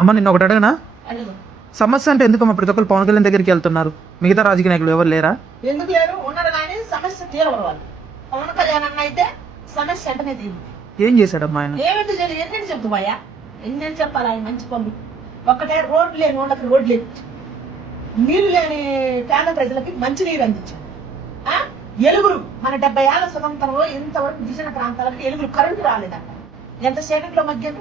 అమ్మ నిన్న ఒకటి అడగనా? అడుగు. సమస్య అంటే ఎందుకమ్మా ప్రతి ఒక్కరు పవన్ కళ్యాణ్ దగ్గరికి వెళ్తున్నారు? మిగతా రాజకీయ నాయకులు ఎవరు లేరా? ఎందుకు లేరు? ఉన్నారు కానీ సమస్య తీరవరు వాళ్ళు. పవన్ కళ్యాణ్ అన్న అయితే సమస్య వెంటనే తీరుతుంది. ఏం చేశాడమ్మా ఆయన? ఏమిటి తెలియదు, ఎన్ని చెప్తావయ్యా, ఎన్ని చెప్పాలి ఆయన మంచి పనులు. ఒక్కటే రోడ్లు లేని వాళ్ళకి రోడ్లు వేయించాడు, నీళ్లు లేని పేద ప్రజలకి మంచి నీరు అందించాడు. ఎలుగులు మన 70 ఏళ్ల స్వతంత్రంలో ఇంతవరకు గిరిజన ప్రాంతాలకు ఎలుగులు కరెంటు రాలేదంట. ఎంత సేకట్లో మధ్యను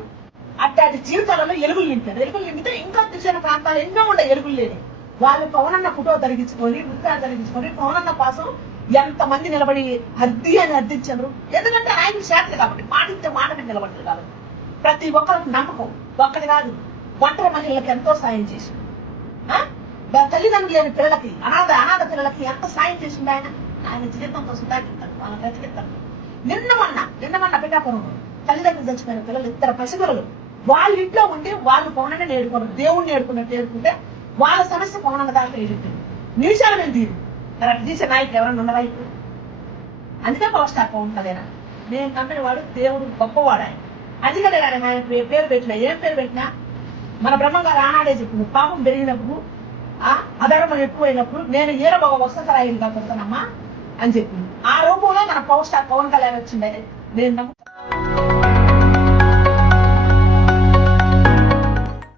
అట్టాటి జీవితాలలో ఎలుగులు నింపారు. ఎలుగులు నింపితే ఇంకా గిరిజన ప్రాంతాలు ఎన్నో ఉండే ఎలుగులు లేని వాళ్ళు పవనన్న ఫోటో తరిగించుకొని వృత్తాలు తరిగించుకొని పవనన్న కోసం ఎంతమంది నిలబడి అద్దీ అని అర్థించారు. ఎందుకంటే ఆయన శాఖలు కాబట్టి మాటించే మాట మీద నిలబడతారు కాబట్టి ప్రతి ఒక్కరికి నమ్మకం. ఒక్కటి కాదు, ఒంటరి మహిళలకు ఎంతో సాయం చేసి, తల్లిదండ్రులు లేని పిల్లలకి అనాథ పిల్లలకి ఎంత సాయం చేసింది ఆయన. ఆయన జీవితంతో సుధాకిస్తాడు, వాళ్ళ బ్రతికిస్తాడు. నిన్న పిఠాపురం తల్లిదండ్రులు చచ్చిపోయిన పిల్లలు 2 పసిపిల్లలు వాళ్ళ ఇంట్లో ఉండి వాళ్ళు పౌర్ణమి నేర్చుకోరు, దేవుణ్ణి నేర్చుకున్నట్టు నేర్చుకుంటే వాళ్ళ సమస్య పౌర్ణమి దాకా ఏడుంటుంది. నిమిషాలు మేము తీరు మరి అటు తీసే నాయకులు ఎవరైనా ఉన్నారా ఇప్పుడు? అందుకే పవర్ స్టార్ పవన్ కళ్యాణ్ నేను నమ్మిన వాడు దేవుడు గొప్పవాడు ఆయన. అందుకనే ఆయన పేరు పెట్టినా ఏం పేరు పెట్టినా మన బ్రహ్మంగారు ఆనాడే చెప్పింది, పాపం పెరిగినప్పుడు అధర్మం ఎక్కువైనప్పుడు నేను ఏరబొగ వస్తరాయిగా కొడతానమ్మా అని చెప్పింది. ఆ రూపంలో మన పవర్ స్టార్ పవన్ కళ్యాణ్ వచ్చిండే నేను